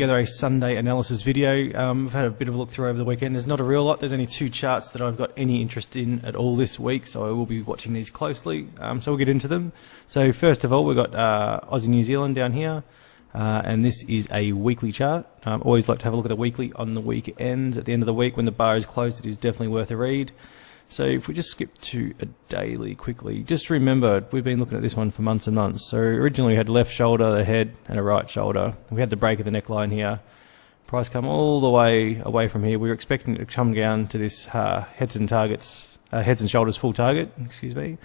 together a Sunday analysis video. I've had a bit of a look through over the weekend. There's not a real lot. There's only 2 charts that I've got any interest in at all this week, so I will be watching these closely. So we'll get into them. So first of all, we've got Aussie New Zealand down here, and this is a weekly chart. Always like to have a look at the weekly on the weekends. At the end of the week, when the bar is closed, it is definitely worth a read. So if we just skip to a daily quickly, just remember, we've been looking at this one for months and months. So originally we had left shoulder, the head, and a right shoulder. We had the break of the neckline here. Price come all the way away from here. We were expecting it to come down to this heads and shoulders full target. Excuse me.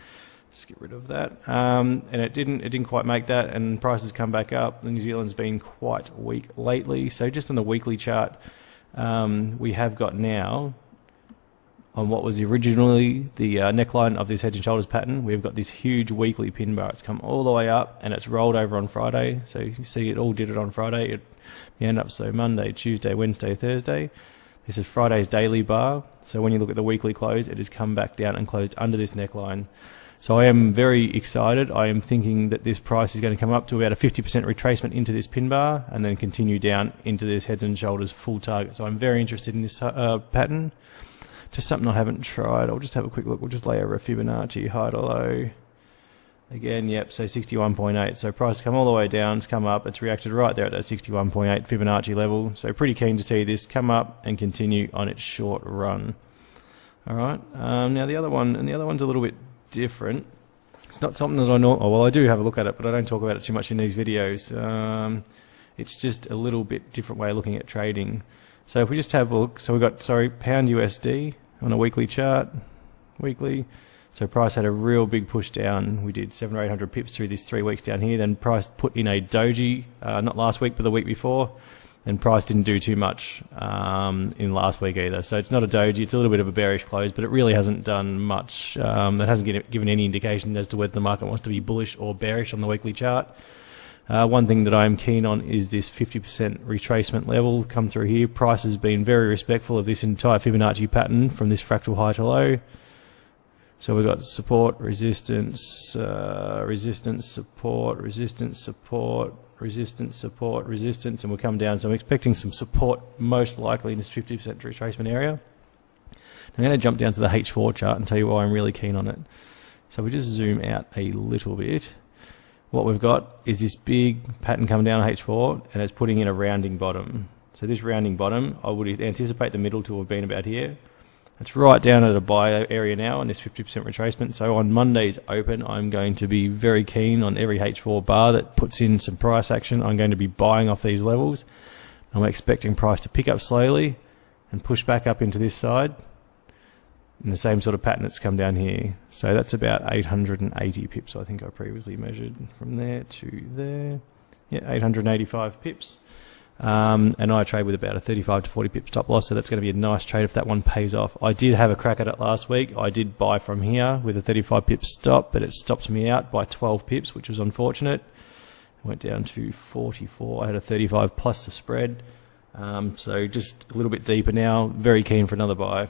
Just get rid of that. And it didn't quite make that, and prices come back up. The New Zealand's been quite weak lately. So just on the weekly chart, we have got now, on what was originally the neckline of this head and shoulders pattern, we've got this huge weekly pin bar. It's come all the way up and it's rolled over on Friday. So you see it all did it on Friday. You end up so Monday, Tuesday, Wednesday, Thursday. This is Friday's daily bar. So when you look at the weekly close, it has come back down and closed under this neckline. So I am very excited. I am thinking that this price is going to come up to about a 50% retracement into this pin bar and then continue down into this heads and shoulders full target. So I'm very interested in this pattern. Just something I haven't tried. I'll just have a quick look. We'll just lay over a Fibonacci high to low. Again, yep, so 61.8. So price has come all the way down, it's come up, it's reacted right there at that 61.8 Fibonacci level. So pretty keen to see this come up and continue on its short run. All right. Now the other one's a little bit different. It's not something that I know. Oh, well, I do have a look at it, but I don't talk about it too much in these videos. It's just a little bit different way of looking at trading. So if we just have a look, so we've got, pound USD on a weekly chart, So price had a real big push down. We did 700 or 800 pips through these 3 weeks down here. Then price put in a doji, not last week, but the week before. And price didn't do too much in last week either. So it's not a doji, it's a little bit of a bearish close, but it really hasn't done much. It hasn't given any indication as to whether the market wants to be bullish or bearish on the weekly chart. One thing that I'm keen on is this 50% retracement level come through here. Price has been very respectful of this entire Fibonacci pattern from this fractal high to low. So we've got support, resistance, resistance, support, resistance, support, resistance, support, resistance, and we'll come down. So I'm expecting some support most likely in this 50% retracement area. I'm going to jump down to the H4 chart and tell you why I'm really keen on it. So we just zoom out a little bit. What we've got is this big pattern coming down H4 and it's putting in a rounding bottom. So this rounding bottom, I would anticipate the middle to have been about here. It's right down at a buy area now on this 50% retracement. So on Monday's open, I'm going to be very keen on every H4 bar that puts in some price action. I'm going to be buying off these levels. I'm expecting price to pick up slowly and push back up into this side in the same sort of pattern that's come down here. So that's about 880 pips I think I previously measured from there to there. Yeah, 885 pips. And I trade with about a 35 to 40 pip stop loss, so that's going to be a nice trade if that one pays off. I did have a crack at it last week. I did buy from here with a 35 pip stop, but it stopped me out by 12 pips, which was unfortunate. I went down to 44. I had a 35 plus the spread. So just a little bit deeper now. Very keen for another buy.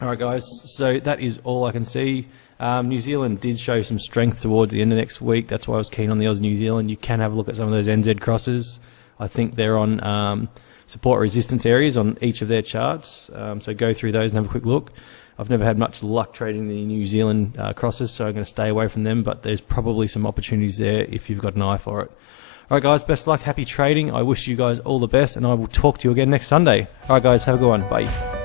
Alright guys, so that is all I can see. New Zealand did show some strength towards the end of next week. That's why I was keen on the Aus New Zealand. You can have a look at some of those NZ crosses. I think they're on support resistance areas on each of their charts. So go through those and have a quick look. I've never had much luck trading the New Zealand crosses, so I'm going to stay away from them, but there's probably some opportunities there if you've got an eye for it. Alright guys, best luck, happy trading. I wish you guys all the best, and I will talk to you again next Sunday. Alright guys, have a good one. Bye.